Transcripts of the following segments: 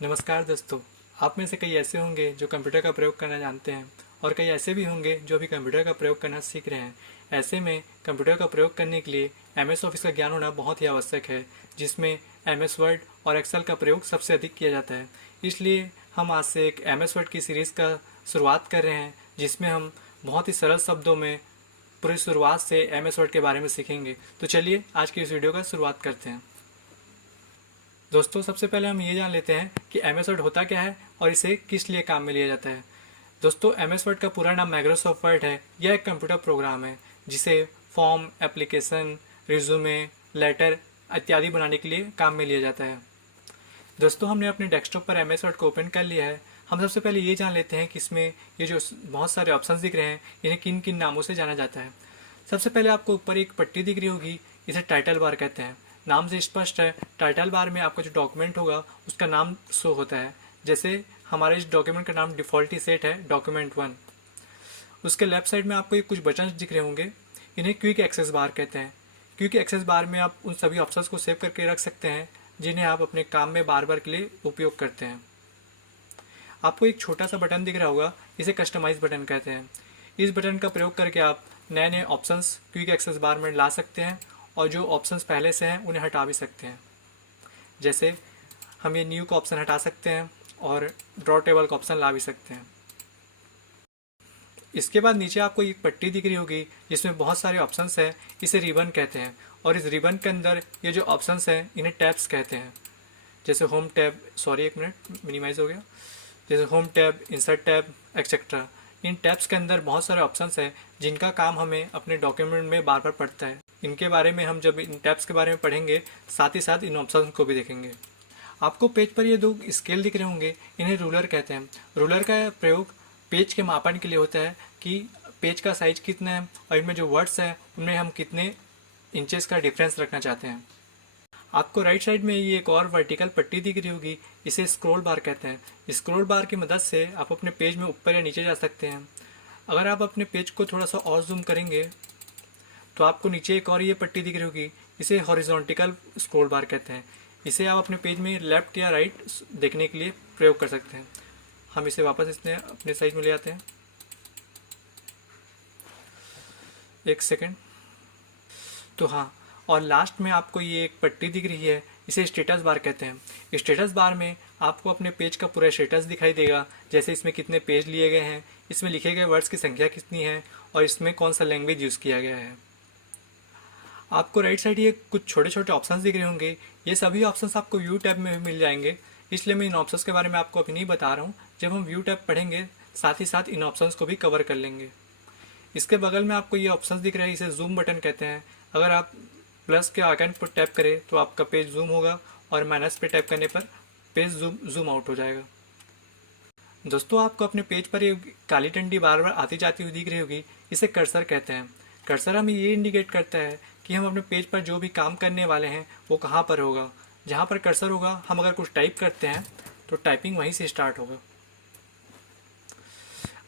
नमस्कार दोस्तों। आप में से कई ऐसे होंगे जो कंप्यूटर का प्रयोग करना जानते हैं और कई ऐसे भी होंगे जो अभी कंप्यूटर का प्रयोग करना सीख रहे हैं। ऐसे में कंप्यूटर का प्रयोग करने के लिए एमएस ऑफिस का ज्ञान होना बहुत ही आवश्यक है, जिसमें एमएस वर्ड और एक्सेल का प्रयोग सबसे अधिक किया जाता है। इसलिए हम आज से एक एमएस वर्ड की सीरीज़ का शुरुआत कर रहे हैं, जिसमें हम बहुत ही सरल शब्दों में पूरी शुरुआत से एमएस वर्ड के बारे में सीखेंगे। तो चलिए आज की इस वीडियो का शुरुआत करते हैं। दोस्तों, सबसे पहले हम ये जान लेते हैं कि एमएस वर्ड होता क्या है और इसे किस लिए काम में लिया जाता है। दोस्तों, एमएस वर्ड का पूरा नाम माइक्रोसॉफ्ट वर्ड है। यह एक कंप्यूटर प्रोग्राम है जिसे फॉर्म, एप्लीकेशन, रिज्यूमे, लेटर इत्यादि बनाने के लिए काम में लिया जाता है। दोस्तों, हमने अपने डेस्कटॉप पर एमएस वर्ड को ओपन कर लिया है। हम सबसे पहले ये जान लेते हैं कि इसमें ये जो बहुत सारे ऑप्शंस दिख रहे हैं, इन्हें किन किन नामों से जाना जाता है। सबसे पहले आपको ऊपर एक पट्टी दिख रही होगी, इसे टाइटल बार कहते हैं। नाम से स्पष्ट है, टाइटल बार में आपका जो डॉक्यूमेंट होगा उसका नाम शो होता है। जैसे हमारे इस डॉक्यूमेंट का नाम डिफ़ॉल्ट ही सेट है, डॉक्यूमेंट 1। उसके लेफ्ट साइड में आपको ये कुछ बटन्स दिख रहे होंगे, इन्हें क्विक एक्सेस बार कहते हैं। क्विक एक्सेस बार में आप उन सभी ऑप्शंस को सेव करके रख सकते हैं जिन्हें आप अपने काम में बार बार के लिए उपयोग करते हैं। आपको एक छोटा सा बटन दिख रहा होगा, इसे कस्टमाइज बटन कहते हैं। इस बटन का प्रयोग करके आप नए नए ऑप्शंस क्विक एक्सेस बार में ला सकते हैं और जो ऑप्शंस पहले से हैं उन्हें हटा भी सकते हैं। जैसे हम ये न्यू का ऑप्शन हटा सकते हैं और ड्रॉ टेबल का ऑप्शन ला भी सकते हैं। इसके बाद नीचे आपको एक पट्टी दिख रही होगी जिसमें बहुत सारे ऑप्शंस हैं, इसे रिबन कहते हैं। और इस रिबन के अंदर ये जो ऑप्शंस हैं इन्हें टैब्स कहते हैं। जैसे होम टैब, सॉरी एक मिनट, मिनिमाइज हो गया। जैसे home tab, insert tab etcetera. इन टैब्स के अंदर बहुत सारे ऑप्शंस हैं जिनका काम हमें अपने डॉक्यूमेंट में बार बार पड़ता है। इनके बारे में हम जब इन टैब्स के बारे में पढ़ेंगे, साथ ही साथ इन ऑप्शंस को भी देखेंगे। आपको पेज पर ये दो स्केल दिख रहे होंगे, इन्हें रूलर कहते हैं। रूलर का प्रयोग पेज के मापन के लिए होता है कि पेज का साइज कितना है और इनमें जो वर्ड्स हैं उनमें हम कितने इंचेस का डिफरेंस रखना चाहते हैं। आपको राइट साइड में ये एक और वर्टिकल पट्टी दिख रही होगी, इसे स्क्रॉल बार कहते हैं। स्क्रॉल बार की मदद से आप अपने पेज में ऊपर या नीचे जा सकते हैं। अगर आप अपने पेज को थोड़ा सा और जूम करेंगे तो आपको नीचे एक और ये पट्टी दिख रही होगी, इसे हॉरिजॉन्टल स्क्रॉल बार कहते हैं। इसे आप अपने पेज में लेफ्ट या राइट देखने के लिए प्रयोग कर सकते हैं। हम इसे वापस इसने अपने साइज में ले आते हैं, एक सेकेंड। तो हाँ, और लास्ट में आपको ये एक पट्टी दिख रही है, इसे स्टेटस बार कहते हैं। स्टेटस बार में आपको अपने पेज का पूरा स्टेटस दिखाई देगा, जैसे इसमें कितने पेज लिए गए हैं, इसमें लिखे गए वर्ड्स की संख्या कितनी है और इसमें कौन सा लैंग्वेज यूज़ किया गया है। आपको राइट साइड ये कुछ छोटे छोटे ऑप्शंस दिख रहे होंगे, ये सभी ऑप्शंस आपको व्यू टैब में भी मिल जाएंगे, इसलिए मैं इन ऑप्शंस के बारे में आपको अभी नहीं बता रहा हूँ। जब हम व्यू टैब पढ़ेंगे साथ ही साथ इन ऑप्शंस को भी कवर कर लेंगे। इसके बगल में आपको ये ऑप्शंस दिख रहा है, इसे जूम बटन कहते हैं। अगर आप प्लस के आइकन पर टैप करें तो आपका पेज जूम होगा और माइनस पे टैप करने पर पेज जूम आउट हो जाएगा। दोस्तों, आपको अपने पेज पर ये काली डंडी बार बार आती जाती हुई दिख रही होगी, इसे कर्सर कहते हैं। कर्सर हमें ये इंडिकेट करता है कि हम अपने पेज पर जो भी काम करने वाले हैं वो कहाँ पर होगा। जहाँ पर कर्सर होगा, हम अगर कुछ टाइप करते हैं तो टाइपिंग वहीं से स्टार्ट होगा।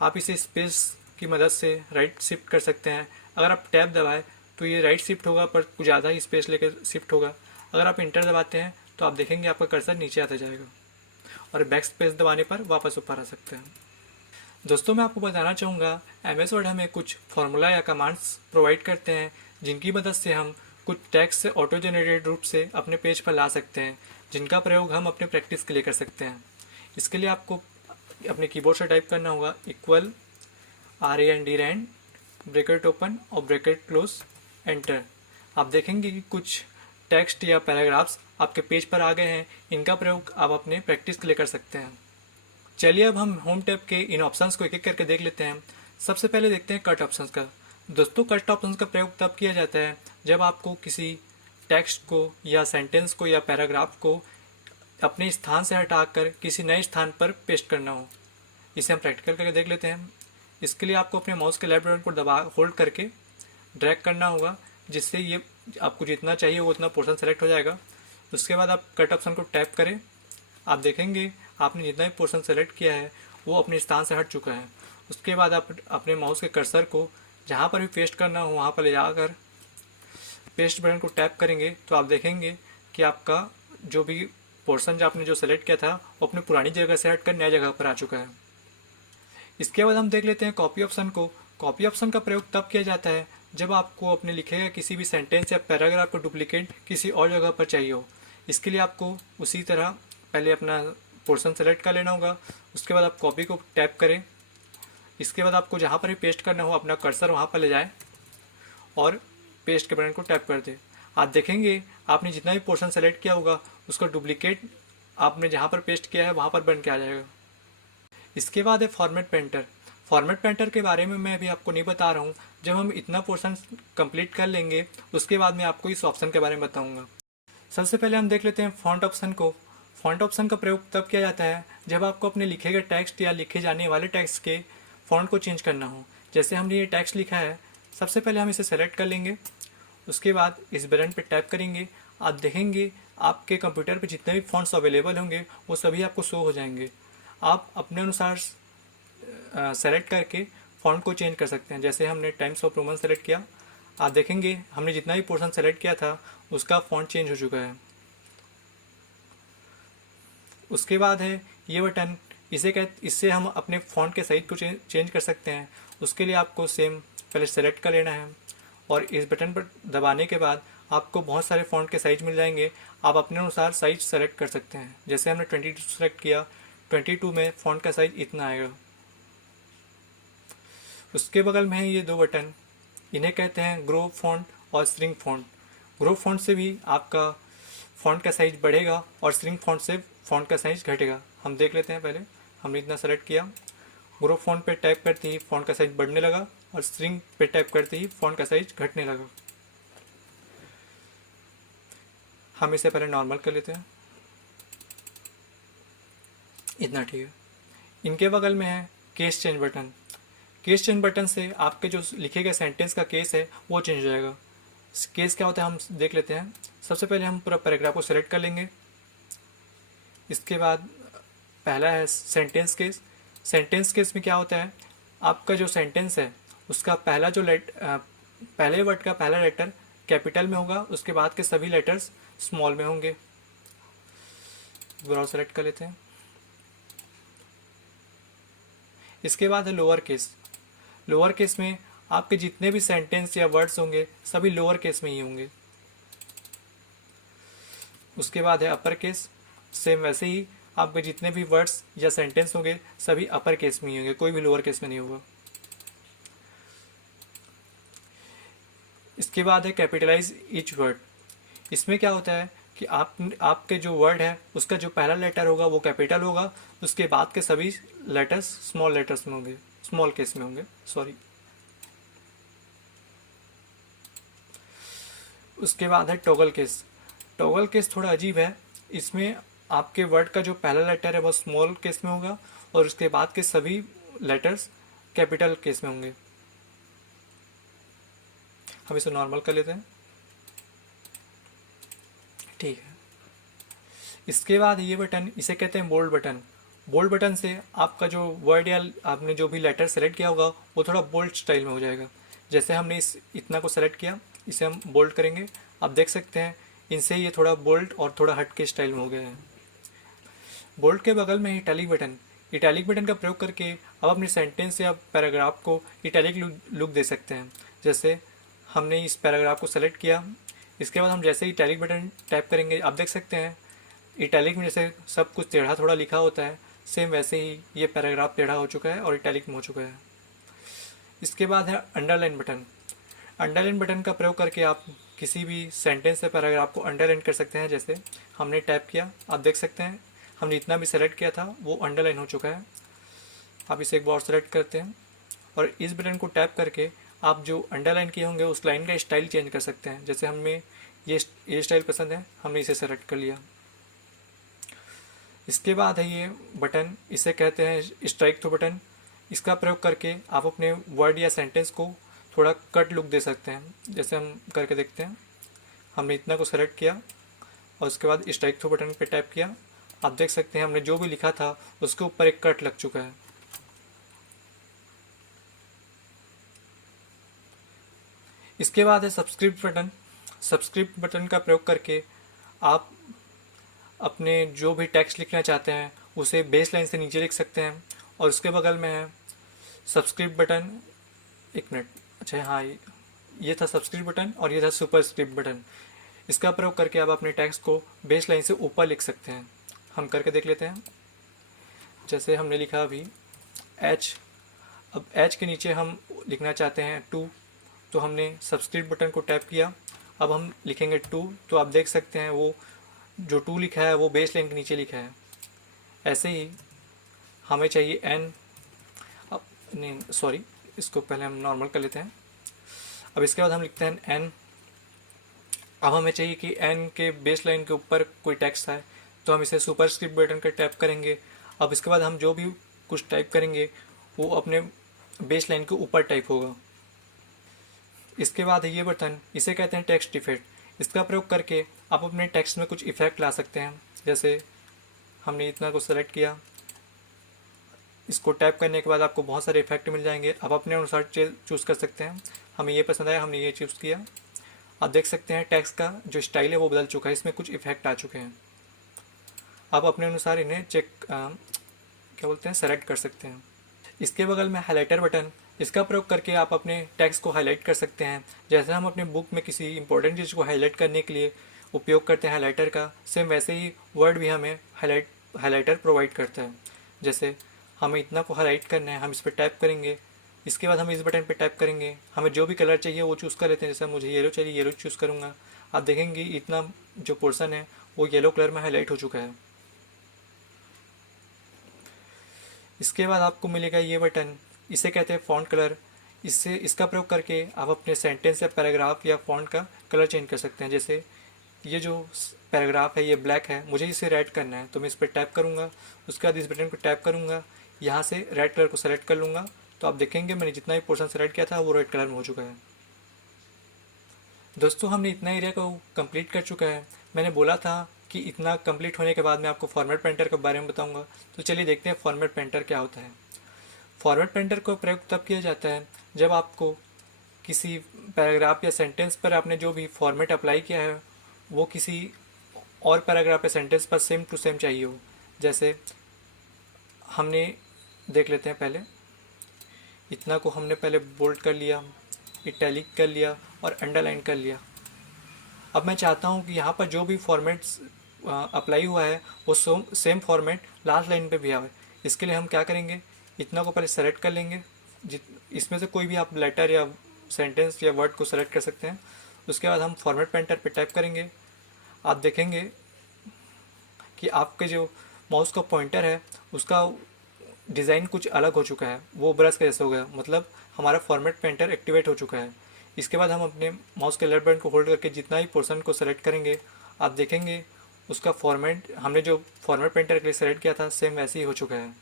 आप इसे स्पेस की मदद से राइट शिफ्ट कर सकते हैं। अगर आप टैब दबाएं तो ये राइट शिफ्ट होगा, पर कुछ ज़्यादा ही स्पेस लेकर शिफ्ट होगा। अगर आप इंटर दबाते हैं तो आप देखेंगे आपका कर्सर नीचे आता जाएगा और बैक स्पेस दबाने पर वापस ऊपर आ सकते हैं। दोस्तों, मैं आपको बताना चाहूँगा, एमएस वर्ड हमें कुछ फार्मूला या कमांड्स प्रोवाइड करते हैं जिनकी मदद से हम कुछ टेक्स्ट से ऑटो जनरेटेड रूप से अपने पेज पर ला सकते हैं, जिनका प्रयोग हम अपने प्रैक्टिस के लिए कर सकते हैं। इसके लिए आपको अपने कीबोर्ड से टाइप करना होगा इक्वल RAND ब्रैकेट ओपन और ब्रैकेट क्लोज, एंटर। आप देखेंगे कि कुछ टेक्स्ट या पैराग्राफ्स आपके पेज पर आ गए हैं। इनका प्रयोग आप अपने प्रैक्टिस के लिए कर सकते हैं। चलिए अब हम होम टैब के इन ऑप्शंस को एक एक करके देख लेते हैं। सबसे पहले देखते हैं कट ऑप्शंस का। दोस्तों, कट ऑप्शंस का प्रयोग तब किया जाता है जब आपको किसी टेक्स्ट को या सेंटेंस को या पैराग्राफ को अपने स्थान से हटाकर किसी नए स्थान पर पेस्ट करना हो। इसे हम प्रैक्टिकल करके देख लेते हैं। इसके लिए आपको अपने माउस के लेफ्ट बटन को दबा होल्ड करके ड्रैग करना होगा, जिससे ये आपको जितना चाहिए वो उतना पोर्शन सेलेक्ट हो जाएगा। उसके बाद आप कट ऑप्शन को टैप करें, आप देखेंगे आपने जितना भी पोर्शन सेलेक्ट किया है वो अपने स्थान से हट चुका है। उसके बाद आप अपने माउस के कर्सर को जहाँ पर भी पेस्ट करना हो वहाँ पर ले जाकर पेस्ट बटन को टैप करेंगे तो आप देखेंगे कि आपका जो भी पोर्शन जो आपने जो सेलेक्ट किया था वो अपने पुरानी जगह से हटकर नया जगह पर आ चुका है। इसके बाद हम देख लेते हैं कॉपी ऑप्शन को। कॉपी ऑप्शन का प्रयोग तब किया जाता है जब आपको अपने लिखे गए किसी भी सेंटेंस या पैराग्राफ को डुप्लीकेट किसी और जगह पर चाहिए हो। इसके लिए आपको उसी तरह पहले अपना पोर्शन सेलेक्ट कर लेना होगा, उसके बाद आप कॉपी को टैप करें। इसके बाद आपको जहाँ पर भी पेस्ट करना हो अपना कर्सर वहाँ पर ले जाएं और पेस्ट के बटन को टैप कर दें। आप देखेंगे आपने जितना भी पोर्शन सेलेक्ट किया होगा उसका डुप्लीकेट आपने जहाँ पर पेस्ट किया है वहाँ पर बन के आ जाएगा। इसके बाद है फॉर्मेट पेंटर। फॉर्मेट पेंटर के बारे में मैं अभी आपको नहीं बता रहा हूँ, जब हम इतना पोर्शन कंप्लीट कर लेंगे उसके बाद मैं आपको इस ऑप्शन के बारे में बताऊँगा। सबसे पहले हम देख लेते हैं फॉन्ट ऑप्शन को। फॉन्ट ऑप्शन का प्रयोग तब किया जाता है जब आपको अपने लिखे गए टेक्स्ट या लिखे जाने वाले टेक्स्ट के फॉन्ट को चेंज करना हो। जैसे हमने ये टेक्स्ट लिखा है, सबसे पहले हम इसे सेलेक्ट कर लेंगे, उसके बाद इस बटन पर टैप करेंगे। आप देखेंगे आपके कंप्यूटर पर जितने भी फॉन्ट्स अवेलेबल होंगे वो सभी आपको शो हो जाएंगे। आप अपने अनुसार सेलेक्ट करके फॉन्ट को चेंज कर सकते हैं। जैसे हमने टाइम्स ऑफ रोमन सेलेक्ट किया, आप देखेंगे हमने जितना भी पोर्शन सेलेक्ट किया था उसका फॉन्ट चेंज हो चुका है। उसके बाद है ये बटन, इससे हम अपने फॉन्ट के साइज को चेंज कर सकते हैं। उसके लिए आपको सेम पहले सेलेक्ट कर लेना है और इस बटन पर दबाने के बाद आपको बहुत सारे फॉन्ट के साइज मिल जाएंगे। आप अपने अनुसार साइज सेलेक्ट कर सकते हैं। जैसे हमने 22 सेलेक्ट किया, 22 में फॉन्ट का साइज इतना आएगा। उसके बगल में है ये दो बटन, इन्हें कहते हैं ग्रो फॉन्ट और श्रिंक फॉन्ट। ग्रो फॉन्ट से भी आपका फॉन्ट का साइज बढ़ेगा और श्रिंक फॉन्ट से फॉन्ट का साइज घटेगा। हम देख लेते हैं। पहले हमने इतना सेलेक्ट किया, ग्रो फॉन्ट पे टाइप करते ही फॉन्ट का साइज बढ़ने लगा और श्रिंक पे टाइप करते ही फॉन्ट का साइज घटने लगा। हम इसे पहले नॉर्मल कर लेते हैं, इतना ठीक है। इनके बगल में है case change button. Case change button से आपके जो लिखे गए सेंटेंस का केस है वो चेंज हो जाएगा। केस क्या होता है हम देख लेते हैं। सबसे पहले हम पूरा पैराग्राफ को सेलेक्ट कर लेंगे। इसके बाद पहला है सेंटेंस केस। सेंटेंस केस में क्या होता है, आपका जो सेंटेंस है उसका पहले वर्ड का पहला लेटर कैपिटल में होगा, उसके बाद के सभी लेटर्स स्मॉल में होंगे। ब्राउज सेलेक्ट कर लेते हैं। इसके बाद है लोअर केस। लोअर केस में आपके जितने भी सेंटेंस या वर्ड्स होंगे सभी लोअर केस में ही होंगे। उसके बाद है अपर केस। सेम वैसे ही आपके जितने भी वर्ड्स या सेंटेंस होंगे सभी अपर केस में ही होंगे, कोई भी लोअर केस में नहीं होगा। इसके बाद है कैपिटलाइज ईच वर्ड। इसमें क्या होता है कि आपके जो वर्ड है उसका जो पहला लेटर होगा वो कैपिटल होगा, उसके बाद के सभी लेटर्स स्मॉल लेटर्स में होंगे, स्मॉल केस में होंगे, सॉरी। उसके बाद है टॉगल केस। टॉगल केस थोड़ा अजीब है। इसमें आपके वर्ड का जो पहला लेटर है वो स्मॉल केस में होगा और उसके बाद के सभी लेटर्स कैपिटल केस में होंगे। हम इसे नॉर्मल कर लेते हैं, ठीक है। इसके बाद ये बटन, इसे कहते हैं बोल्ड बटन। बोल्ड बटन से आपका जो वर्ड या आपने जो भी लेटर सेलेक्ट किया होगा वो थोड़ा बोल्ड स्टाइल में हो जाएगा। जैसे हमने इतना को सेलेक्ट किया, इसे हम बोल्ड करेंगे। आप देख सकते हैं इनसे ये थोड़ा बोल्ड और थोड़ा हट के स्टाइल में हो गया है। बोल्ड के बगल में इटैलिक बटन। इटैलिक बटन का प्रयोग करके आप अपने सेंटेंस या पैराग्राफ को इटैलिक लुक दे सकते हैं। जैसे हमने इस पैराग्राफ को सेलेक्ट किया, इसके बाद हम जैसे ही इटैलिक बटन टैप करेंगे आप देख सकते हैं इटैलिक में जैसे सब कुछ टेढ़ा थोड़ा लिखा होता है, सेम वैसे ही ये पैराग्राफ टेढ़ा हो चुका है और इटैलिक में हो चुका है। इसके बाद है अंडरलाइन बटन। अंडरलाइन बटन का प्रयोग करके आप किसी भी सेंटेंस या पैराग्राफ को अंडरलाइन कर सकते हैं। जैसे हमने टैप किया, आप देख सकते हैं हमने इतना भी सेलेक्ट किया था वो अंडरलाइन हो चुका है। आप इसे एक बार सेलेक्ट करते हैं और इस बटन को टैप करके आप जो अंडरलाइन किए होंगे उस लाइन का स्टाइल चेंज कर सकते हैं। जैसे हमें ये स्टाइल पसंद है, हमने इसे सेलेक्ट कर लिया। इसके बाद है ये बटन, इसे कहते हैं स्ट्राइक थ्रू बटन। इसका प्रयोग करके आप अपने वर्ड या सेंटेंस को थोड़ा कट लुक दे सकते हैं। जैसे हम करके देखते हैं, हमने इतना को सेलेक्ट किया और उसके बाद स्ट्राइक थ्रू बटन पे टैप किया। आप देख सकते हैं हमने जो भी लिखा था उसके ऊपर एक कट लग चुका है। इसके बाद है सब्सक्रिप्ट बटन। सब्सक्रिप्ट बटन का प्रयोग करके आप अपने जो भी टेक्स्ट लिखना चाहते हैं उसे बेस लाइन से नीचे लिख सकते हैं। और उसके बगल में है सब्सक्रिप्ट बटन। एक मिनट, अच्छा हाँ, ये था सब्सक्रिप्ट बटन और ये था सुपरस्क्रिप्ट बटन। इसका प्रयोग करके आप अपने टेक्स्ट को बेस लाइन से ऊपर लिख सकते हैं। हम करके देख लेते हैं। जैसे हमने लिखा अभी एच, अब एच के नीचे हम लिखना चाहते हैं टू, तो हमने सब्सक्रिप्ट बटन को टैप किया। अब हम लिखेंगे टू, तो आप देख सकते हैं वो जो टू लिखा है वो बेस लाइन के नीचे लिखा है। ऐसे ही हमें चाहिए एन, अब नहीं सॉरी, इसको पहले हम नॉर्मल कर लेते हैं। अब इसके बाद हम लिखते हैं एन। अब हमें चाहिए कि एन के बेस लाइन के ऊपर कोई टेक्स्ट है, तो हम इसे सुपरस्क्रिप्ट बटन का टैप करेंगे। अब इसके बाद हम जो भी कुछ टाइप करेंगे वो अपने बेस लाइन के ऊपर टाइप होगा। इसके बाद ये बटन, इसे कहते हैं टेक्स्ट इफेक्ट। इसका प्रयोग करके आप अपने टेक्स्ट में कुछ इफेक्ट ला सकते हैं। जैसे हमने इतना को सेलेक्ट किया, इसको टैप करने के बाद आपको बहुत सारे इफेक्ट मिल जाएंगे। आप अपने अनुसार चूज़ कर सकते हैं। हमें ये पसंद आया, हमने ये चूज़ किया। आप देख सकते हैं टेक्स्ट का जो स्टाइल है वो बदल चुका है, इसमें कुछ इफेक्ट आ चुके हैं। आप अपने अनुसार इन्हें क्या बोलते हैं, सेलेक्ट कर सकते हैं। इसके बगल में हाइलाइटर बटन, इसका प्रयोग करके आप अपने टेक्स्ट को हाईलाइट कर सकते हैं। जैसे हम अपने बुक में किसी इंपॉर्टेंट चीज़ को हाईलाइट करने के लिए उपयोग करते हैं हाइलाइटर का, सेम वैसे ही वर्ड भी हमें हाइलाइटर प्रोवाइड करता है। जैसे हमें इतना को हाईलाइट करना है, हम इस पर टैप करेंगे। इसके बाद हम इस बटन पर टैप करेंगे, हमें जो भी कलर चाहिए वो चूज़ कर लेते हैं। जैसे मुझे येलो चाहिए, येलो चूज़ करूँगा। आप देखेंगे इतना जो पोर्सन है वो येलो कलर में हाईलाइट हो चुका है। इसके बाद आपको मिलेगा ये बटन, इसे कहते हैं फ़ॉन्ट कलर। इसका प्रयोग करके आप अपने सेंटेंस या पैराग्राफ या फ़ॉन्ट का कलर चेंज कर सकते हैं। जैसे ये जो पैराग्राफ है ये ब्लैक है, मुझे इसे रेड करना है, तो मैं इस पर टैप करूँगा। उसके बाद इस बटन पर टैप करूँगा, यहाँ से रेड कलर को सेलेक्ट कर लूँगा। तो आप देखेंगे मैंने जितना भी पोर्शन सेलेक्ट किया था वो रेड कलर में हो चुका है। दोस्तों हमने इतना एरिया को कंप्लीट कर चुका है। मैंने बोला था कि इतना कंप्लीट होने के बाद मैं आपको फॉर्मेट पेंटर के बारे में बताऊंगा। तो चलिए देखते हैं फॉर्मेट पेंटर क्या होता है। फॉर्मेट पेंटर को प्रयोग तब किया जाता है जब आपको किसी पैराग्राफ या सेंटेंस पर आपने जो भी फॉर्मेट अप्लाई किया है वो किसी और पैराग्राफ या सेंटेंस पर सेम टू सेम चाहिए हो। जैसे हमने देख लेते हैं, पहले इतना को हमने पहले बोल्ड कर लिया, इटैलिक कर लिया और अंडरलाइन कर लिया। अब मैं चाहता हूँ कि यहाँ पर जो भी फॉर्मेट्स अप्लाई हुआ है वो सेम फॉर्मेट लास्ट लाइन पे भी आए। इसके लिए हम क्या करेंगे, इतना को पहले सेलेक्ट कर लेंगे। इसमें से कोई भी आप लेटर या सेंटेंस या वर्ड को सेलेक्ट कर सकते हैं। उसके बाद हम फॉर्मेट पेंटर पे टाइप करेंगे। आप देखेंगे कि आपके जो माउस का पॉइंटर है उसका डिज़ाइन कुछ अलग हो चुका है, वो ब्रश का जैसा हो गया, मतलब हमारा फॉर्मेट पेंटर एक्टिवेट हो चुका है। इसके बाद हम अपने माउस के लेफ्ट बटन को होल्ड करके जितना ही पोर्शन को सेलेक्ट करेंगे आप देखेंगे उसका फॉर्मेट हमने जो फॉर्मेट पेंटर के लिए सेलेक्ट किया था सेम वैसे ही हो चुका है।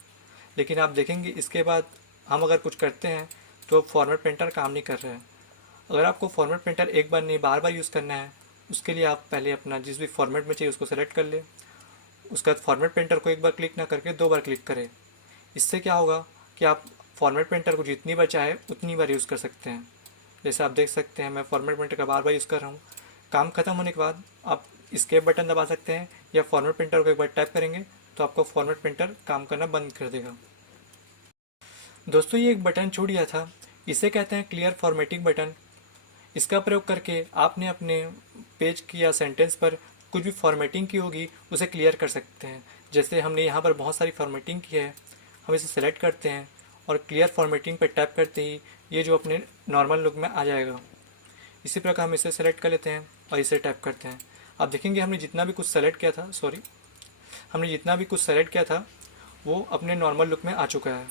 लेकिन आप देखेंगे इसके बाद हम अगर कुछ करते हैं तो फॉर्मेट पेंटर काम नहीं कर रहा है। अगर आपको फॉर्मेट पेंटर एक बार नहीं बार बार यूज़ करना है, उसके लिए आप पहले अपना जिस भी फॉर्मेट में चाहिए उसको सेलेक्ट कर ले। उसके बाद फॉर्मेट पेंटर को एक बार क्लिक ना करके 2 बार क्लिक करें। इससे क्या होगा कि आप फॉर्मेट पेंटर को जितनी बार चाहे उतनी बार यूज़ कर सकते हैं। जैसे आप देख सकते हैं मैं फॉर्मेट पेंटर का बार बार यूज़ कर रहा हूँ। काम खत्म होने के बाद आप एस्केप बटन दबा सकते हैं या फॉर्मेट पेंटर को एक बार टैप करेंगे तो आपका फॉर्मेट पेंटर काम करना बंद कर देगा। दोस्तों ये एक बटन छूट गया था, इसे कहते हैं क्लियर फॉर्मेटिंग बटन। इसका प्रयोग करके आपने अपने पेज की या सेंटेंस पर कुछ भी फॉर्मेटिंग की होगी उसे क्लियर कर सकते हैं। जैसे हमने यहाँ पर बहुत सारी फॉर्मेटिंग की है, हम इसे सेलेक्ट करते हैं और क्लियर फॉर्मेटिंग पर टैप करते ही ये जो अपने नॉर्मल लुक में आ जाएगा। इसी प्रकार हम इसे सेलेक्ट कर लेते हैं और इसे टैप करते हैं। आप देखेंगे हमने जितना भी कुछ सेलेक्ट किया था वो अपने नॉर्मल लुक में आ चुका है।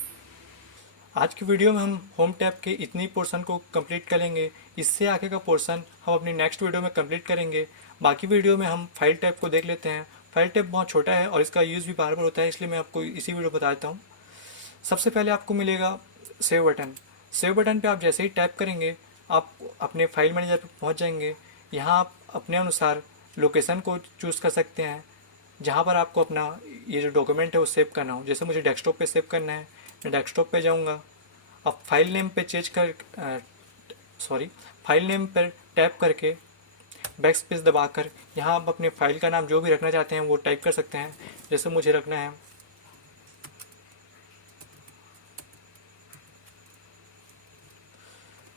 आज की वीडियो में हम होम टैब के इतनी पोर्शन को कंप्लीट करेंगे। इससे आगे का पोर्शन हम अपनी नेक्स्ट वीडियो में कंप्लीट करेंगे। बाकी वीडियो में हम फाइल टैब को देख लेते हैं। फाइल टैब बहुत छोटा है और इसका यूज़ भी बार बार होता है, इसलिए मैं आपको इसी वीडियो बता देता हूँ। सबसे पहले आपको मिलेगा सेव बटन। सेव बटन पे आप जैसे ही टैप करेंगे आप अपने फाइल मैनेजर पर पहुँच जाएंगे। यहाँ आप अपने अनुसार लोकेशन को चूज़ कर सकते हैं जहाँ पर आपको अपना ये जो डॉक्यूमेंट है वो सेव करना हो। जैसे मुझे डेस्कटॉप पे सेव करना है, मैं डेस्कटॉप पे जाऊँगा। अब फाइल नेम पर टैप करके बैक स्पेस दबाकर यहाँ आप अपने फाइल का नाम जो भी रखना चाहते हैं वो टाइप कर सकते हैं। जैसे मुझे रखना है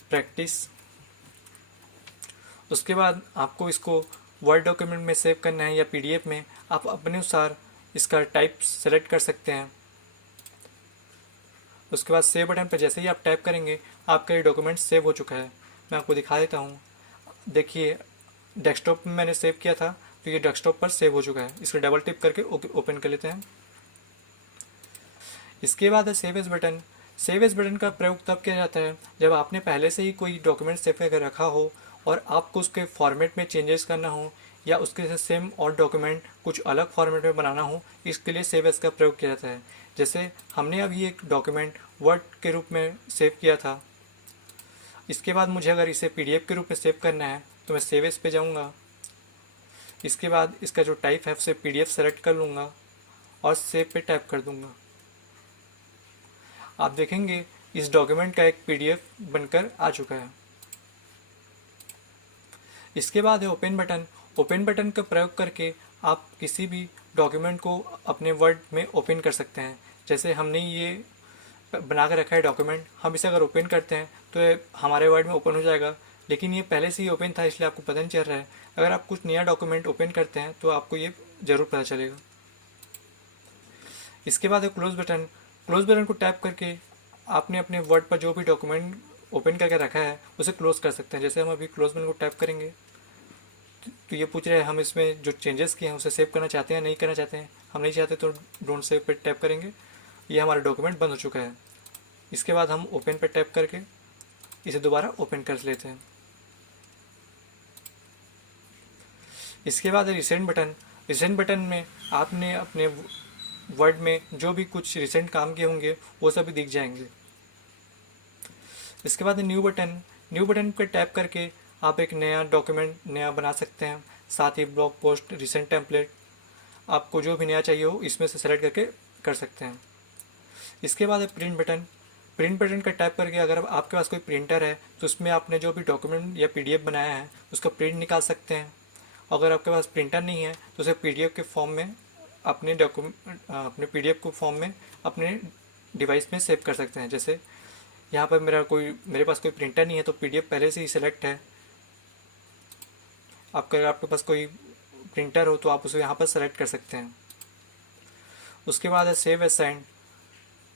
प्रैक्टिस। उसके बाद आपको इसको वर्ड डॉक्यूमेंट में सेव करना है या पीडीएफ में, आप अपने अनुसार इसका टाइप सेलेक्ट कर सकते हैं। उसके बाद सेव बटन पर जैसे ही आप टाइप करेंगे आपका ये डॉक्यूमेंट सेव हो चुका है। मैं आपको दिखा देता हूँ। देखिए डेस्कटॉप में मैंने सेव किया था तो ये डेस्कटॉप पर सेव हो चुका है। इसको डबल टिप करके ओपन कर लेते हैं। इसके बाद है save as button. Save as button का प्रयोग तब किया जाता है जब आपने पहले से ही कोई डॉक्यूमेंट सेव करके रखा हो और आपको उसके फॉर्मेट में चेंजेस करना हो या उसके से सेम और डॉक्यूमेंट कुछ अलग फॉर्मेट में बनाना हो, इसके लिए सेव एज का प्रयोग किया जाता है। जैसे हमने अभी एक डॉक्यूमेंट वर्ड के रूप में सेव किया था, इसके बाद मुझे अगर इसे पीडीएफ के रूप में सेव करना है तो मैं सेव एज पे जाऊँगा। इसके बाद इसका जो टाइप है उसे पीडीएफ सेलेक्ट कर लूँगा और सेव पे टैप कर दूँगा। आप देखेंगे इस डॉक्यूमेंट का एक पीडीएफ बनकर आ चुका है। इसके बाद है ओपन बटन। ओपन बटन का प्रयोग करके आप किसी भी डॉक्यूमेंट को अपने वर्ड में ओपन कर सकते हैं। जैसे हमने ये बना कर रखा है डॉक्यूमेंट, हम इसे अगर ओपन करते हैं तो ये हमारे वर्ड में ओपन हो जाएगा, लेकिन ये पहले से ही ओपन था इसलिए आपको पता नहीं चल रहा है। अगर आप कुछ नया डॉक्यूमेंट ओपन करते हैं तो आपको ये ज़रूर पता चलेगा। इसके बाद है क्लोज बटन। क्लोज बटन को टैप करके आपने अपने वर्ड पर जो भी डॉक्यूमेंट ओपन करके रखा है उसे क्लोज कर सकते हैं। जैसे हम अभी क्लोज बटन को टैप करेंगे तो ये पूछ रहे हैं हम इसमें जो चेंजेस किए हैं उसे सेव करना चाहते हैं नहीं करना चाहते हैं। हम नहीं चाहते तो डोंट सेव पे टैप करेंगे। ये हमारा डॉक्यूमेंट बंद हो चुका है। इसके बाद हम ओपन पे टैप करके इसे दोबारा ओपन कर लेते हैं। इसके बाद है रिसेंट बटन। रिसेंट बटन में आपने अपने वर्ड में जो भी कुछ रिसेंट काम किए होंगे वो सभी दिख जाएंगे। इसके बाद न्यू बटन। न्यू बटन पर टैप करके आप एक नया डॉक्यूमेंट नया बना सकते हैं। साथ ही ब्लॉग पोस्ट, रिसेंट टेम्पलेट, आपको जो भी नया चाहिए हो इसमें से सेलेक्ट करके कर सकते हैं। इसके बाद है प्रिंट बटन। प्रिंट बटन का टैप करके अगर आपके पास कोई प्रिंटर है तो उसमें आपने जो भी डॉक्यूमेंट या पीडीएफ बनाया है उसका प्रिंट निकाल सकते हैं। अगर आपके पास प्रिंटर नहीं है तो उसे पीडीएफ के फॉर्म में अपने पीडीएफ को फॉर्म में अपने डिवाइस में सेव कर सकते हैं। जैसे यहाँ पर मेरे पास कोई प्रिंटर नहीं है तो पीडीएफ पहले से ही सिलेक्ट है। आपके पास कोई प्रिंटर हो तो आप उसे यहाँ पर सेलेक्ट कर सकते हैं। उसके बाद है save as send.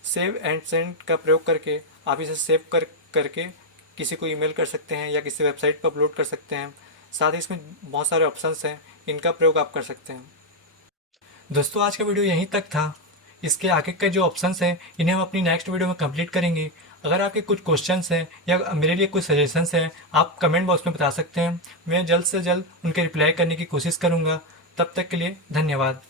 Save and send का प्रयोग करके आप इसे सेव करके किसी को ईमेल कर सकते हैं या किसी वेबसाइट पर अपलोड कर सकते हैं। साथ ही इसमें बहुत सारे ऑप्शंस हैं, इनका प्रयोग आप कर सकते हैं। दोस्तों आज का वीडियो यहीं तक था। इसके आगे के जो ऑप्शंस हैं इन्हें हम अपनी नेक्स्ट वीडियो में कंप्लीट करेंगे। अगर आपके कुछ क्वेश्चंस हैं या मेरे लिए कुछ सजेशंस हैं आप कमेंट बॉक्स में बता सकते हैं। मैं जल्द से जल्द उनके रिप्लाई करने की कोशिश करूँगा। तब तक के लिए धन्यवाद।